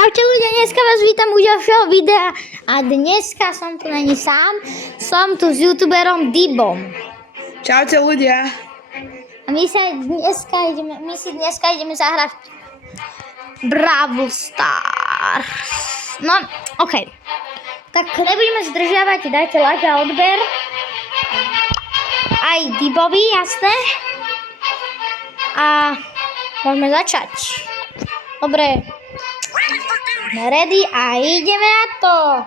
Čaute ľudia, dneska vás vítam u ďalšieho videa a dneska som tu není sám, som tu s youtuberom Dibom. Čaute ľudia. A my si dneska ideme zahrať Brawl Stars. No, ok. Tak nebudeme zdržiavať, dajte like a odber. Aj Dibovi, jasné. A môžeme začať. Dobre. Sme ready a ideme na to.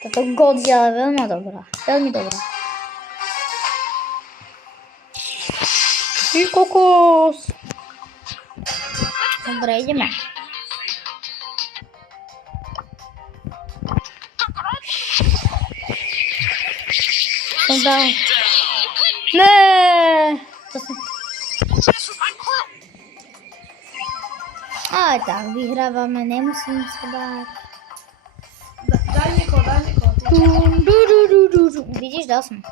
Táto god je ale veľmi dobrá. Veľmi dobrá. Ty kokos. Dobre, ideme. Som dal. Ne. Ale tak, vyhrávame, nemusím sa báť. Daj niekoho. Vidíš, dal som.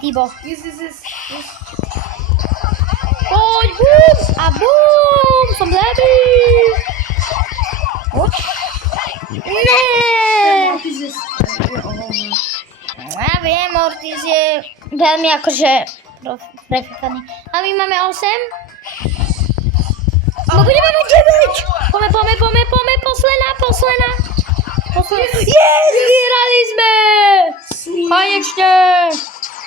Dibo. Yes. Poď, bum! A bum! Som ready! Ne! Ja viem, Ortiz je veľmi akože prefikaný. A my máme 8. No budeme mať 9! Pome, posledná. Yes! Vyhrali sme! Konečne!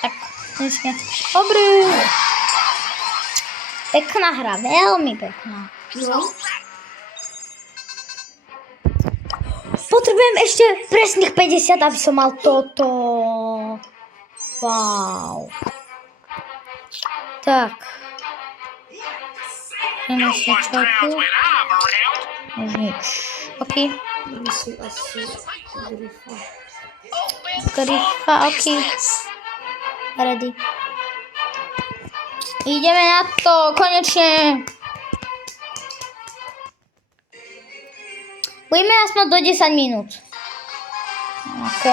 Tak, konečne. Dobrý. Pekná hra, veľmi pekná. No. Potrebujem ešte presných 50, aby som mal toto. Wow. Tak. Ideme si čo tu? Už nič. OK. Grifa, OK. Ready. Ideme na to, konečne. Budeme aspoň do 10 minút. OK.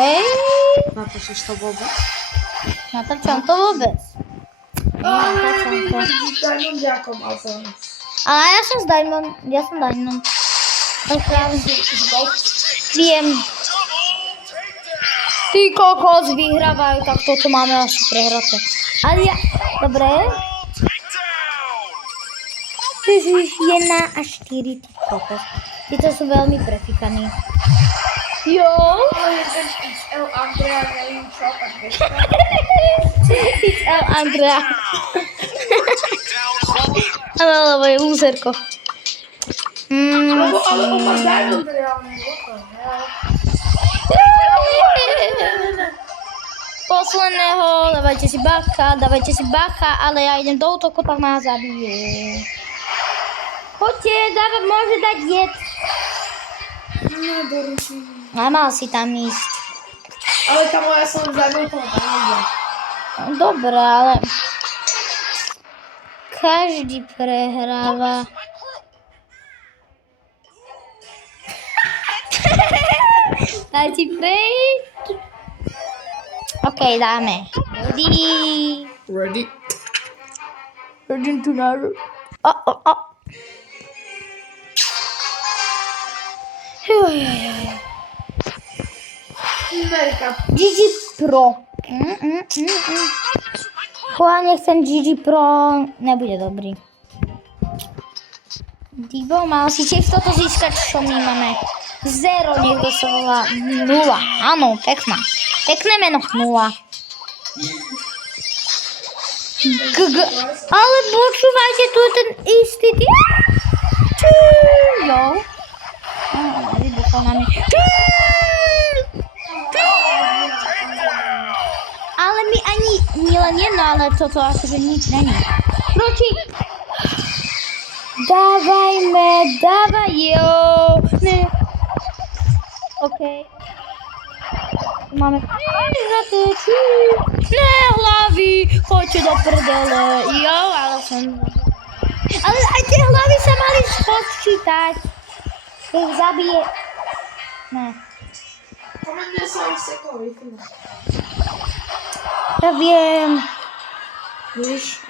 Natáčaš to vôbec? Natáčam to vôbec. Ďakom, ale Ale ja som Diamond. Viem. Ty kokos, vyhrávajú, tak toto máme asi prehraté. Ale ja... Dobre. Ježiš, 1 a 4, ty kokos. Títo sú veľmi prefikaní. Jo. ale je ten XL Andrea, neviem čo, tak XL Andrea. Ale lebo je lúzerko. Ale on má Diamond reálne. Posledného, dávajte si bacha, ale ja idem do útoku, tak ma zabije. Poďte, David môže dať jed. A mal si tam ísť. Ale kamo, ja som zabil toho Diamonda. Dobre, ale... Každý prehráva. Daj si prejsť. OK, dáme. Ready? Ready to know. GG Pro. Ja nechcem GG Pro, nebude dobrý. Divo, mal si tiež toto získať, čo my máme. 0, niekto sa volá 0. Áno, pekná. Pekné meno 0. Ale počúvajte, tu je ten istý jo. Vybuchol na mňa. Ale my ani, nie len jedno, ale toto akože nič není. Proti. Dávaj, jo. Ne. OK. Máme ne, hlavy, choďte do prdele. Jo, ale som... Ale aj tie hlavy sa mali spočítať. Keď ich zabije... Ne. Pomerne sa aj sekol vyfina. Ja viem. Víš?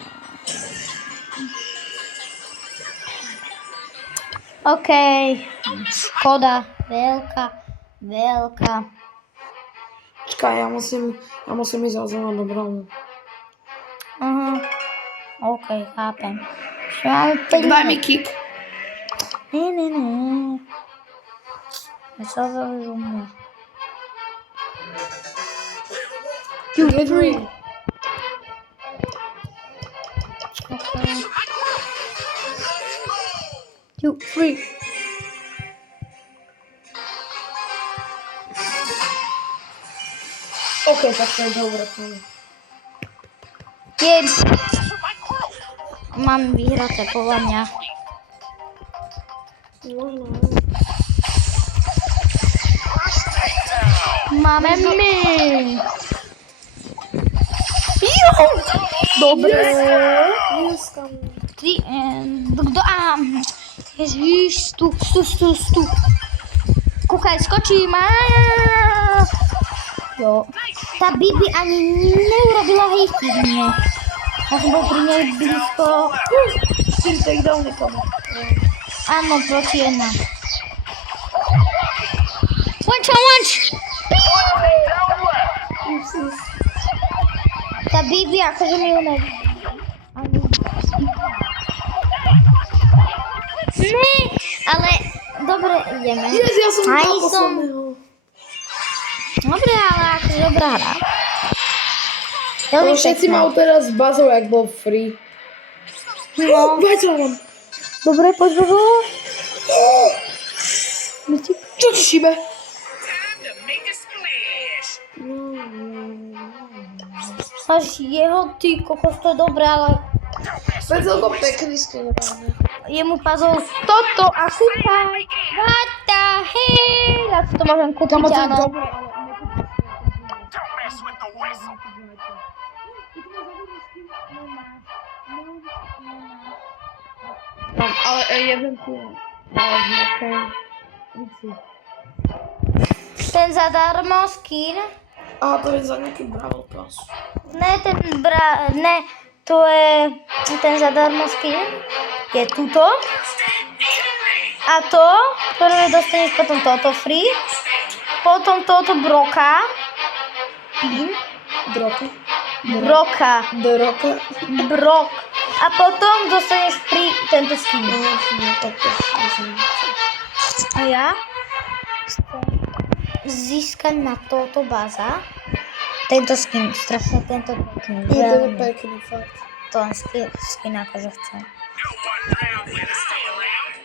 Okej. Škoda. Veľká. Čakaj, ja musím ísť zazvonať do bránu. Aha. Okej, chápem. Čo máme 5 Daj mi kick. Ne. Ja sa zavezumne. Delivery. Okej. 2, 3. OK, tak to je dobré. Mám vyhraté podľa mňa. Máme my. Dobre. Kto? Ježiš, tu. Kúkaj, skočím. Jo. Tá Bibi ani neurobila hejky v mne. Ja som bol pri nej blízko. 4 takedowny komu. Áno, proti jedna. One. Tá Bibi akože mi ju nevidí. Ne, ale dobre ideme. Ja som Aj dal som. posledného. Dobre, ale akože dobrá hra. Veľmi Ale všetci pekná. majú teraz bazov, jak bol free. No. Vajcom. Dobre, poď do toho. Čo ti šíbe? Až jeho, ty kokos, to je dobré, ale To je celkom pekný skin. jemu pazol toto a kúpaj. What the hell? Ja si to môžem kúpiť, áno. Ale jeden tu. Ale z nejakej vici. Ten zadarmo skin. A to je za nejaký Brawl Pass. Ne, to je ten zadarmo skin. Je tuto. A to, prvé dostaneš potom toto free. Potom toto Broka. Pin. Broka. Brok. A potom dostaneš free tento skin. A ja chcem získať na toto baza tento skin, strašne tento pekný. Je to Veľmi. pekný fakt. To skin akože chcem.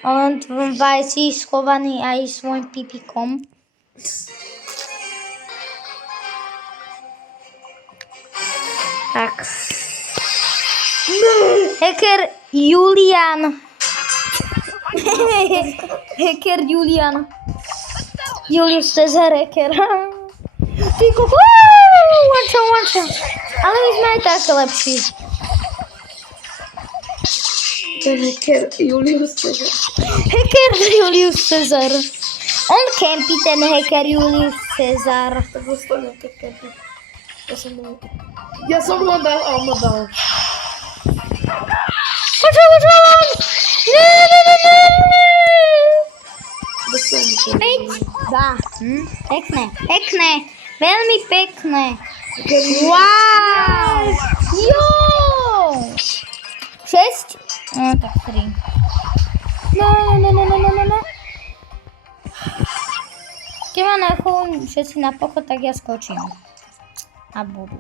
On v vajci schovaný aj svojim pipikom. Tak. Hacker Julian. Hacker Julian. Julius Cezar Hacker. Ty koko. One shot. Ale my sme aj tak lepší. Ten hacker Julius Cezar. Hacker Julius Cezar. On campy, ten hacker Julius Cezar. Tak dostane keď kempy. Ja som ho dal a on ho dal. Počúvaj! Ne! Dostane to. 5, 2. Pekné. Veľmi pekné. Wow! Jo! 6? No, tak 3. No. Keď ma nachojú všetci na pochod, tak ja skočím. A budú.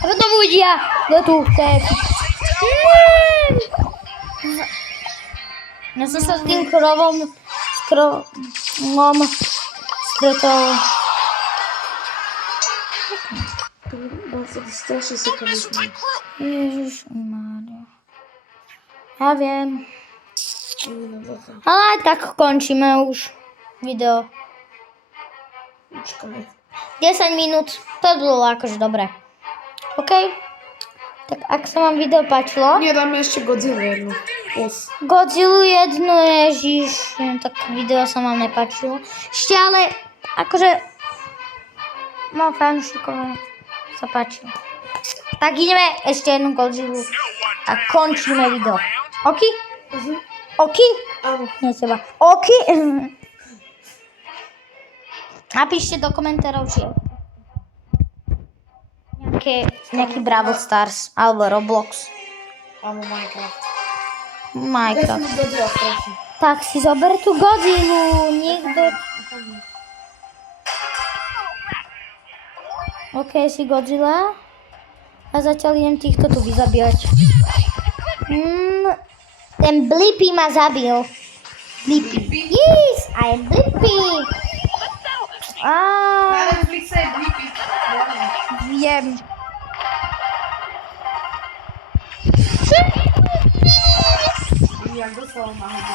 A to budia. Kto tu chce? Ja som sa s tým krovom stretol. Strašne sa to vyzná. Ježišmária. Ja viem. Ale aj tak končíme už video. Počkaj. 10 minút. To bolo akože dobre. OK? Tak ak sa vám video páčilo, Nie, dáme ešte Godzilla jednu. Godzilla jednu, ježiš, tak video sa vám nepáčilo. Ešte ale, akože, fanúšikové sa páčilo. Tak ideme ešte jednu Godzilla a končíme video. OK? Oki? Áno. Nie seba. Oki? Napíšte do komentárov, či nejaký Bravo Stars alebo Roblox. Áno, Minecraft. Minecraft. Ja som Godzilla strašne. Tak si zober tú Godzillu. Niekto... OK, si Godzilla. A zatiaľ idem týchto tu vyzabíjať. Ten Blippi ma zabil. Blippi. Yes, I am Blippi. Na Netflixe je Blippi. Viem. Jak dostal na hubu.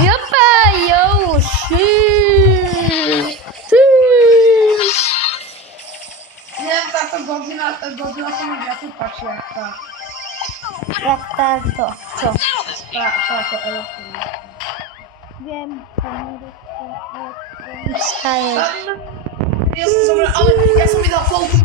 Jopa, jo, Neviem, táto Godzilla sa mi viac páči, jak tá. Jak takto. Čo? Táto elektronika. Viem. Elektronická je. Ja som zobral, ale ja som vydal polku.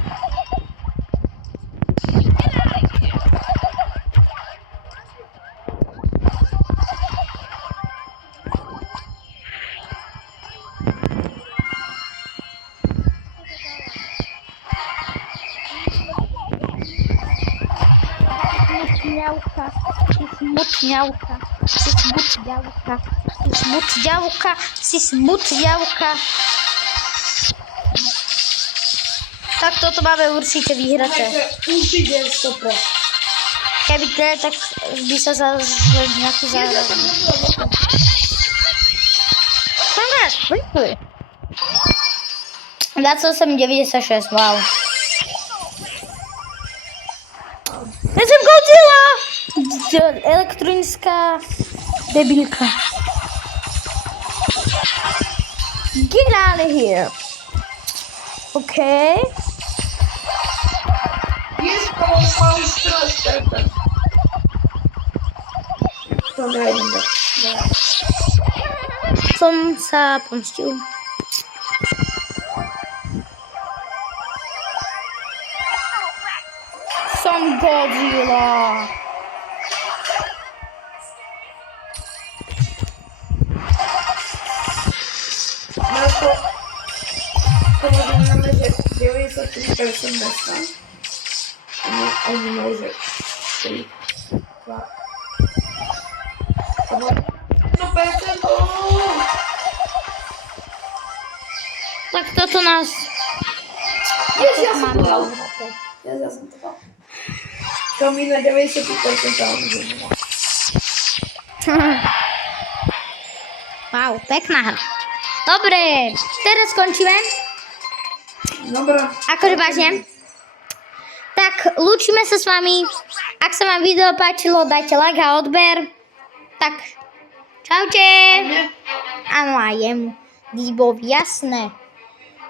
Smutňałka, si smutňałka. Tak toto máme určite vyhraté. Určite 100%. Keby ne, tak by sa nejaký zároveň. Dá 896, wow. Ja som Godzilla! Elektronická debilka. Get out of here. OK. Jest mam stres teraz. To najde. Som sa pomstil. Som Godzilla. Marko, to máme, že 93% dneska. No, oni majú, že 3, 2. To bolo 100%. Tak toto nás... Ja som máme to dal. vyhraté. Ja som to dal. Kamína 90% ale Wow, pekná hra. Dobre, teraz skončíme. Dobre. Akože vážne. Tak, lúčime sa s vami. Ak sa vám video páčilo, dajte like a odber. Tak, čaute. Áno, a jemu. Díbovi, jasné.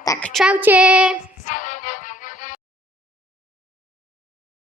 Tak, čaute.